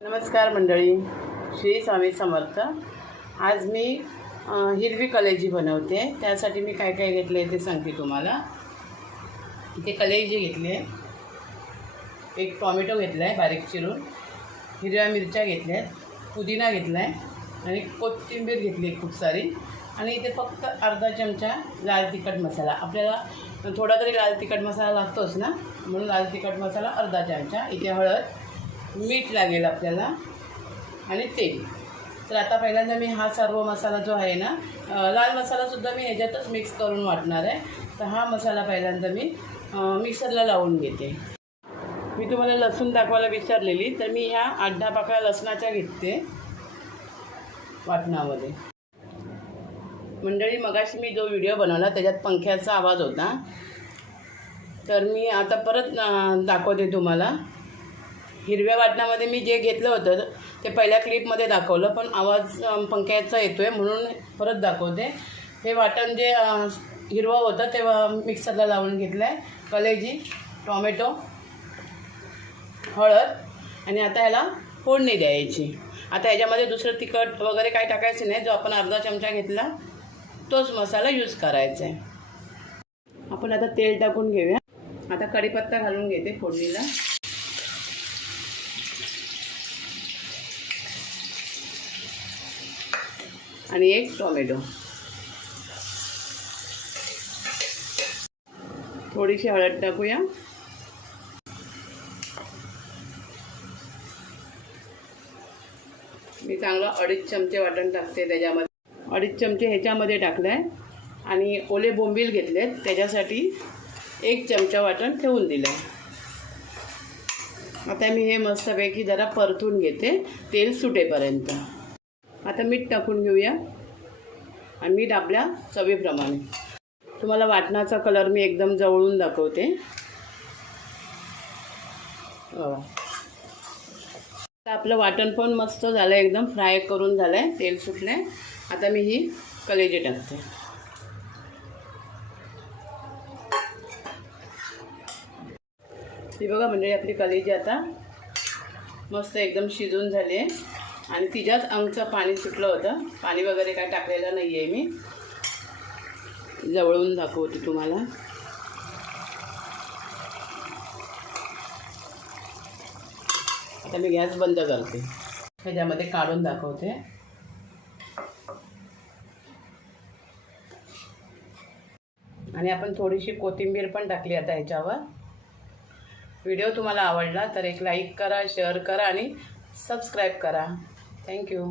नमस्कार मंडळी, श्री स्वामी समर्थ। आज मी हिरवी कलेजी बनवते। त्यासाठी मी काय काय घेतले ते सांगते तुम्हाला। इथे कलेजी घेतली आहे, एक टोमॅटो घेतला आहे बारीक चिरून, हिरव्या मिरच्या घेतल्या आहेत, पुदिना घेतला आहे आणि कोथिंबीर घेतली खूप सारी, आणि इथे फक्त अर्धा चमचा लाल तिखट मसाला। आपल्याला थोडा तरी लाल तिखट मसाला लागतोच ना, म्हणून लाल तिखट मसाला अर्धा चमचा। इथे हळद, मीठ लागेल आपल्याला आणि तेल। तर आता पहिल्यांदा मी हा सर्व मसाला जो आहे ना, लाल मसालासुद्धा मी ह्याच्यातच मिक्स करून वाटणार आहे। तर हा मसाला पहिल्यांदा मी मिक्सरला लावून घेते। मी तुम्हाला लसूण दाखवायला विसरलेली, तर मी ह्या 8-10 पाकळ्या लसणाच्या घेते वाटणामध्ये। मंडळी, मगाशी मी जो व्हिडिओ बनवला त्याच्यात पंख्याचा आवाज होता, तर मी आता परत दाखवते तुम्हाला। हिरव्या वाटणामध्ये मी जे घेतलं होतं ते पहिल्या क्लिपमध्ये दाखवलं, पण आवाज पंख्याचा येतो आहे म्हणून परत दाखवते। हे वाटण जे हिरवं होतं ते मिक्सरला लावून घेतलं आहे। कलेजी, टोमॅटो, हळद, आणि आता ह्याला फोडणी द्यायची। आता ह्याच्यामध्ये दुसरं तिखट वगैरे काय टाकायचं नाही, जो आपण अर्धा चमचा घेतला तोच मसाला यूज करायचा आहे। आपण आता तेल टाकून घेऊया। आता कढीपत्ता घालून घेते फोडणीला, आणि एक टोमॅटो, थोडीशी हळद टाकूया, मी चांगलं 2.5 चमचे वाटण टाकते त्याच्यामध्ये। 2.5 चमचे ह्याच्यामध्ये टाकलं आहे, आणि ओले बोंबील घेतलेत त्याच्यासाठी 1 चमचा वाटण ठेवून दिलं आहे। आता मी हे मस्तपैकी जरा परतून घेते तेल सुटेपर्यंत। आता मीठ टाकून घेऊया, आणि मीठ आपल्या चवीप्रमाणे। तुम्हाला वाटणाचा कलर मी एकदम जवळून दाखवते। आता आपलं वाटण पण मस्त झालं, एकदम फ्राय करून झालं आहे, तेल सुटलं आहे। आता मी ही कलेजी टाकते। ही बघा म्हणजे आपली कलेजी आता मस्त एकदम शिजून झाली आहे, आणि तिच्यात आमचं पाणी सुटलं होतं। पाणी वगैरे काय टाकलेलं नाही आहे, मी जवळून दाखवते तुम्हाला। आता मी गॅस बंद करते, ह्याच्यामध्ये काढून दाखवते। आणि आपण थोडीशी कोथिंबीर पण टाकली आता ह्याच्यावर। व्हिडिओ तुम्हाला आवडला तर एक लाईक करा, शेअर करा आणि सबस्क्राईब करा। थँक्यू।